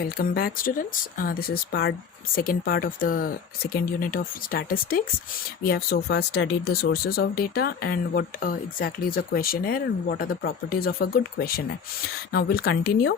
Welcome back, students. This is second part of the second unit of statistics. We have so far studied the sources of data and what exactly is a questionnaire and what are the properties of a good questionnaire. Now we'll continue.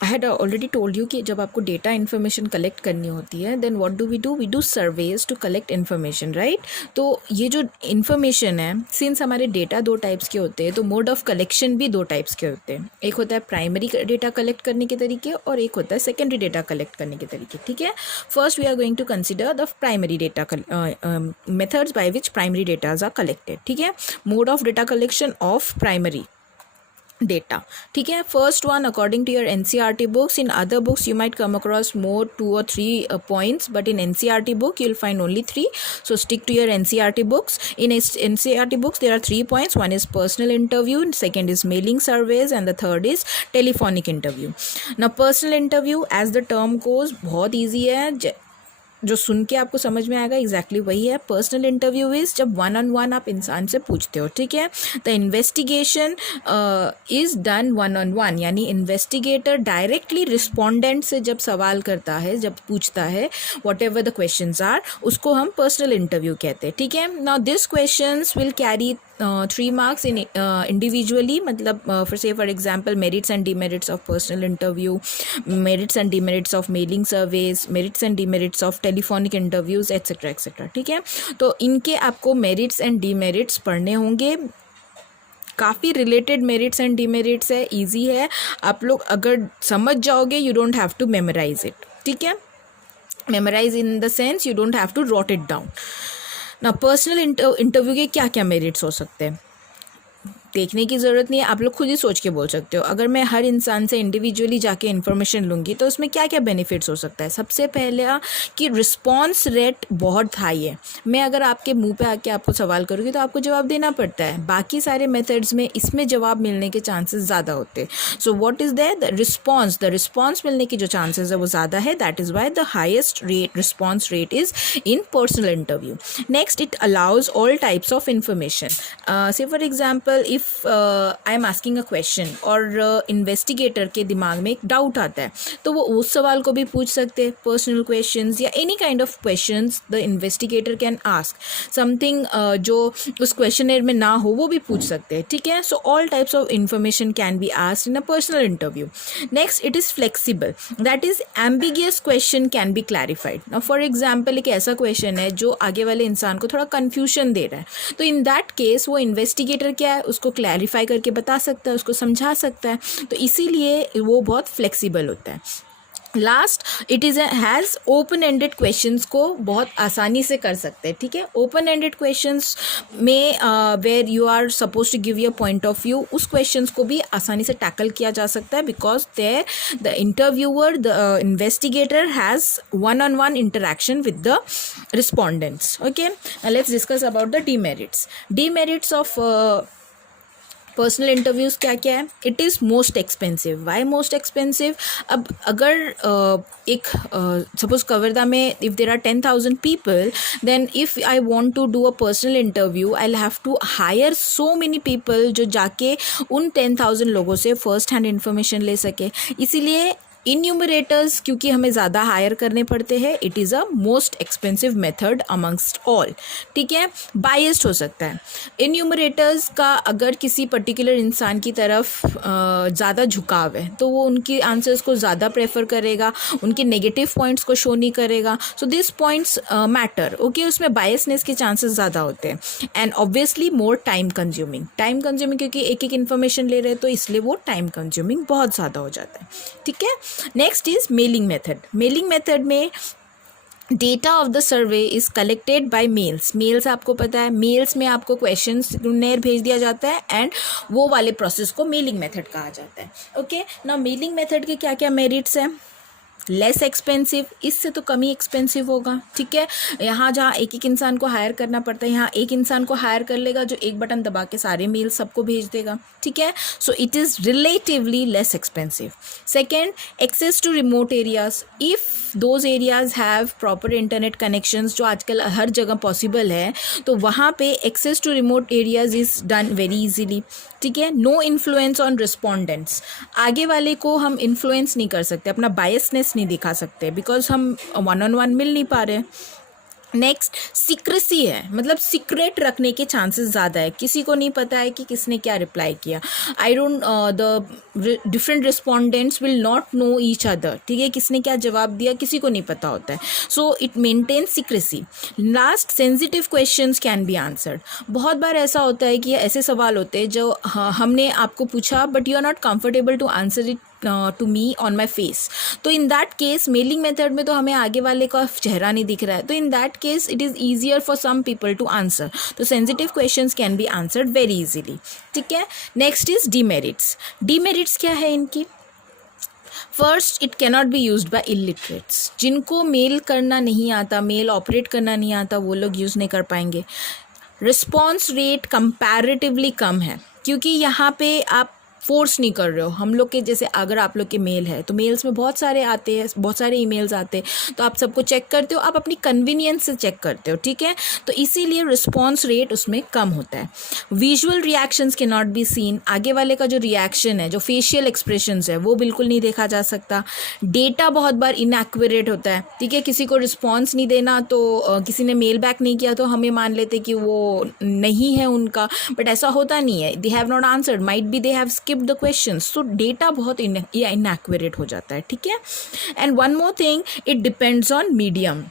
I had already told you कि जब आपको data information collect करनी होती है then what do we do surveys to collect information, right. तो ये जो information है, सिंस हमारे डेटा दो टाइप्स के होते हैं तो मोड ऑफ कलेक्शन भी दो टाइप्स के होते हैं. एक होता है प्राइमरी डेटा कलेक्ट करने के तरीके और एक होता है सेकेंडरी डेटा कलेक्ट करने के तरीके. ठीक है, first we are going to consider the primary data methods by which primary datas are collected. ठीक है, mode of data collection of primary data. ठीक है, first one according to your NCERT books. In other books you might come across more 2 or 3 points, but in NCERT book you'll find only 3, so stick to your NCERT books. In NCERT books there are 3 points. One is personal interview, second is mailing surveys, and the third is telephonic interview. Now personal interview, as the term goes, बहुत easy है, जो सुन के आपको समझ में आएगा exactly वही है. पर्सनल इंटरव्यू इज़ जब 1-on-1 आप इंसान से पूछते हो. ठीक है, the investigation is done 1-on-1, यानी इन्वेस्टिगेटर डायरेक्टली रिस्पोंडेंट से जब सवाल करता है, जब पूछता है, whatever the questions are, उसको हम पर्सनल इंटरव्यू कहते हैं. ठीक है, now this questions will carry 3 marks in individually, मतलब for example merits and demerits of personal interview, merits and demerits of mailing surveys, merits and demerits of telephonic interviews, etc etc. ठीक है, तो इनके आपको merits and demerits पढ़ने होंगे. काफ़ी related merits and demerits है, ईजी है. आप लोग अगर समझ जाओगे you don't have to memorize it. ठीक है, memorize in the sense you don't have to rote it down. ना पर्सनल इंटरव्यू के क्या क्या मेरिट्स हो सकते हैं देखने की ज़रूरत नहीं है, आप लोग खुद ही सोच के बोल सकते हो. अगर मैं हर इंसान से इंडिविजुअली जाके इन्फॉर्मेशन लूँगी तो उसमें क्या क्या बेनिफिट्स हो सकता है. सबसे पहला कि रिस्पॉन्स रेट बहुत हाई है. मैं अगर आपके मुंह पे आके आपको सवाल करूँगी तो आपको जवाब देना पड़ता है. बाकी सारे मेथड्स में इसमें जवाब मिलने के चांसेस ज़्यादा होते हैं. So what is that, the response मिलने की जो चांसेस है वो ज़्यादा है. That is why the highest response rate is in personal interview. Next, it allows all types of information. Say for example if I am asking a question और investigator के दिमाग में एक डाउट आता है तो वो उस सवाल को भी पूछ सकते हैं. पर्सनल क्वेश्चंस या any kind of questions the investigator can ask. Something जो उस क्वेश्चनर में ना हो वो भी पूछ सकते हैं. ठीक है, so all types of information can be asked in a personal interview. Next, it is flexible, that is ambiguous question can be clarified. Now for example एक ऐसा क्वेश्चन है जो आगे वाले इंसान को थोड़ा कन्फ्यूजन दे रहा है, तो इन दैट केस वो इन्वेस्टिगेटर क्या है उसको क्लैरिफाई करके बता सकता है, उसको समझा सकता है. तो इसीलिए वो बहुत फ्लेक्सिबल होता है. Last, it is has open ended questions को बहुत आसानी से कर सकते हैं. ठीक है, ओपन एंडेड क्वेश्चंस में where you are suppose to give your point of view, उस क्वेश्चंस को भी आसानी से टैकल किया जा सकता है because there the interviewer, the investigator has 1-on-1 interaction with the respondents. Okay, let's discuss about the demerits of personal interviews क्या क्या है. It is most expensive. Why most expensive? अब अगर एक सपोज कवर्धा में if there are 10,000 people, then if I want to do a personal interview I have to hire so many people जो जाके उन 10,000 लोगों से फर्स्ट हैंड इन्फॉर्मेशन ले सके. इसीलिए इन्यूमरेटर्स क्योंकि हमें ज़्यादा हायर करने पड़ते हैं, it is a most expensive method amongst all. ठीक है, बायस्ड हो सकता है. इन्यूमरेटर्स का अगर किसी पर्टिकुलर इंसान की तरफ ज़्यादा झुकाव है तो वो उनकी आंसर्स को ज़्यादा प्रेफर करेगा, उनके नेगेटिव पॉइंट्स को शो नहीं करेगा. So this points matter. Okay, उसमें बायसनेस के चांसेस ज़्यादा होते हैं. And obviously more time consuming क्योंकि एक एक इन्फॉर्मेशन ले रहे हैं तो इसलिए वो टाइम कंज्यूमिंग बहुत ज़्यादा हो जाता है. ठीक है, नेक्स्ट इज मेलिंग मेथड में data of the survey is collected by mails. आपको पता है मेल्स में आपको क्वेश्चंस भेज दिया जाता है एंड वो वाले प्रोसेस को मेलिंग मेथड कहा जाता है. ओके, ना मेलिंग मेथड के क्या क्या मेरिट्स हैं. लेस एक्सपेंसिव, इससे तो कम ही एक्सपेंसिव होगा, ठीक है। यहाँ जहाँ एक एक इंसान को हायर करना पड़ता है, यहाँ एक इंसान को हायर कर लेगा जो एक बटन दबा के सारे मेल सबको भेज देगा, ठीक है। So it is relatively less expensive. Second, access to remote areas, if those areas have proper internet connections, जो आजकल हर जगह पॉसिबल है, तो वहाँ पे access to remote areas is done very easily, ठीक है। नो इन्फ्लुएंस ऑन रिस्पोंडेंट्स, आगे वाले को हम इन्फ्लुएंस नहीं कर सकते, अपना बायसनेस नहीं दिखा सकते, बिकॉज हम वन ऑन वन मिल नहीं पा रहे। नेक्स्ट, सीक्रेसी है, मतलब सीक्रेट रखने के चांसेस ज़्यादा है, किसी को नहीं पता है कि किसने क्या रिप्लाई किया। I don't, the different respondents will not know each other, ठीक है, किसने क्या जवाब दिया किसी को नहीं पता होता है, so it maintain secrecy. Last, sensitive questions can be answered, बहुत बार ऐसा होता है कि ऐसे सवाल होते हैं जो हमने आपको पूछा but you are not comfortable to answer it to me on my face, तो in that case mailing method में तो हमें आगे वाले का चेहरा नहीं दिख रहा है, तो in that case it is easier for some people to answer, तो sensitive questions can be answered very easily, ठीक है। नेक्स्ट इज डीमेरिट्स, डीमेरिट्स क्या है इनकी? First, it cannot be used by illiterates, जिनको मेल करना नहीं आता, मेल ऑपरेट करना नहीं आता, वो लोग यूज़ नहीं कर पाएंगे। रिस्पॉन्स रेट कंपैरेटिवली कम है, क्योंकि यहाँ पे आप फोर्स नहीं कर रहे हो, हम लोग के जैसे अगर आप लोग के मेल है तो मेल्स में बहुत सारे आते हैं, बहुत सारे ईमेल्स आते हैं, तो आप सबको चेक करते हो, आप अपनी कन्वीनियंस से चेक करते हो, ठीक है, तो इसीलिए रिस्पॉन्स रेट उसमें कम होता है। विजुअल रिएक्शंस के नॉट बी सीन, आगे वाले का जो रिएक्शन है, जो फेशियल एक्सप्रेशंस है, वो बिल्कुल नहीं देखा जा सकता। डेटा बहुत बार इनएक्यूरेट होता है, ठीक है, किसी को रिस्पॉन्स नहीं देना तो किसी ने मेल बैक नहीं किया तो हमें मान लेते कि वो नहीं है उनका, बट ऐसा होता नहीं है, they have not answered, might be they have skipped the questions, so data बहुत इनएक्यूरेट हो जाता है, ठीक है। And one more thing, it depends on medium,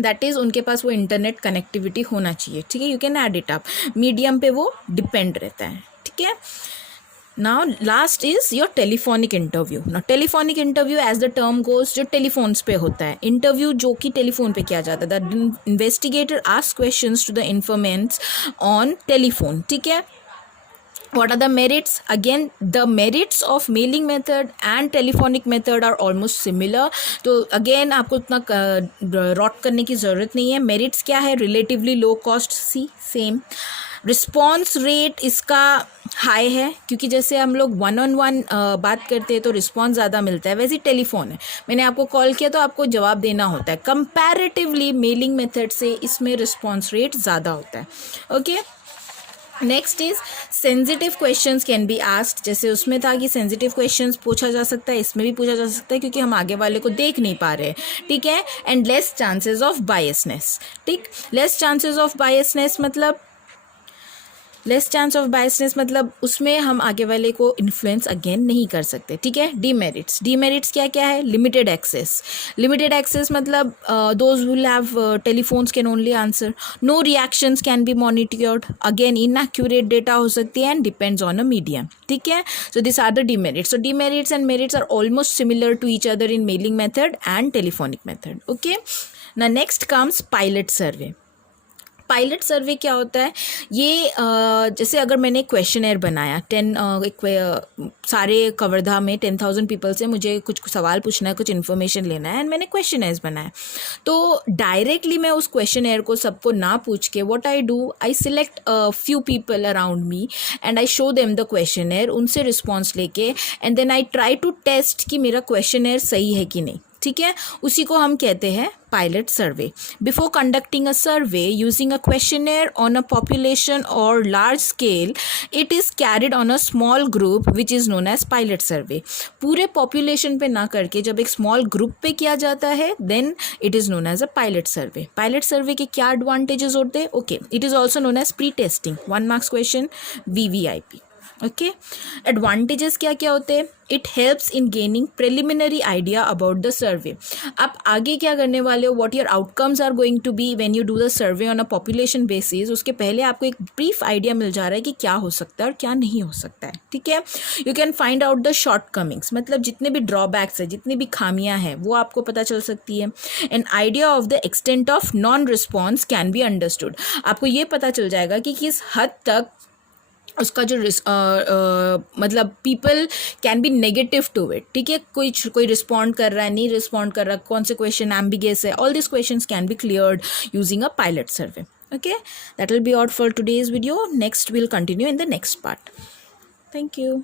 that is उनके पास वो इंटरनेट कनेक्टिविटी होना चाहिए, ठीक है, you can add it up, medium पे वो डिपेंड रहता है, ठीक है। Now last is your telephonic interview. Now telephonic interview as the term goes, जो टेलीफोन्स पे होता है, इंटरव्यू जो कि टेलीफोन पे किया जाता है, the investigator ask questions to the informants on telephone, ठीक है। What are the merits? Again, the merits of mailing method and telephonic method are almost similar. तो again आपको उतना रॉट करने की ज़रूरत नहीं है। merits क्या है? relatively low cost, सी सेम। रिस्पॉन्स रेट इसका हाई है, क्योंकि जैसे हम लोग वन ऑन वन बात करते हैं तो रिस्पॉन्स ज़्यादा मिलता है, वैसे टेलीफोन है, मैंने आपको कॉल किया तो आपको जवाब देना होता है, कंपैरेटिवली मेलिंग मेथड से इसमें रिस्पॉन्स रेट ज़्यादा होता है, okay. Next is sensitive questions can be asked, जैसे उसमें था कि सेंसिटिव क्वेश्चंस पूछा जा सकता है, इसमें भी पूछा जा सकता है, क्योंकि हम आगे वाले को देख नहीं पा रहे, ठीक है। And less chances of biasness, ठीक, लेस चांसेस ऑफ बायसनेस मतलब लेस चांस ऑफ बायसनेस मतलब उसमें हम आगे वाले को इन्फ्लुएंस अगेन नहीं कर सकते, ठीक है। डीमेरिट्स, डीमेरिट्स क्या क्या है? लिमिटेड एक्सेस, लिमिटेड एक्सेस मतलब those will have telephones can only answer, no reactions can be monitored, again inaccurate data हो सकती है, and depends on a medium, ठीक है। So this are the demerits, so demerits and merits are almost similar to each other in mailing method and telephonic method, okay. ना next comes pilot survey. Pilot survey क्या होता है? ये जैसे अगर मैंने क्वेश्चनर बनाया सारे कवर्धा में 10,000 पीपल से मुझे कुछ सवाल पूछना है, कुछ इन्फॉर्मेशन लेना है, एंड मैंने क्वेश्चनर्स बनाया, तो डायरेक्टली मैं उस क्वेश्चनर को सबको ना पूछ के what I do, I select few people around me and I show them the questionnaire, उनसे रिस्पॉन्स लेके, and then I try to test कि मेरा क्वेश्चनर सही है कि नहीं, ठीक है, उसी को हम कहते हैं pilot survey. Before conducting a survey using a questionnaire on a population or large scale, it is carried on a small group which is known as pilot survey. पूरे पॉपुलेशन पे ना करके जब एक स्मॉल ग्रुप पे किया जाता है, then it is known as a pilot survey. Pilot survey के क्या एडवांटेजेस होते हैं? Okay, it is also known as pre testing, 1 marks question, VVIP, okay. Advantages क्या क्या होते हैं? It helps in gaining preliminary idea about the survey. आप आगे क्या करने वाले हो, what your outcomes are going to be when you do the survey on a population basis, उसके पहले आपको एक ब्रीफ आइडिया मिल जा रहा है कि क्या हो सकता है और क्या नहीं हो सकता है, ठीक है। You can find out the shortcomings, मतलब जितने भी ड्रॉबैक्स है, जितनी भी खामियां हैं, वो आपको पता चल सकती है। An idea of the extent of non response can be understood, आपको ये पता चल जाएगा कि किस हद तक उसका जो मतलब people can be negative to it, ठीक है, कोई रिस्पॉन्ड कर रहा है, नहीं रिस्पॉन्ड कर रहा, कौन से क्वेश्चन एम्बिगियस है, all this questions can be cleared using a pilot survey. Okay, that will be all for today's video. Next we'll continue in the next part. Thank you.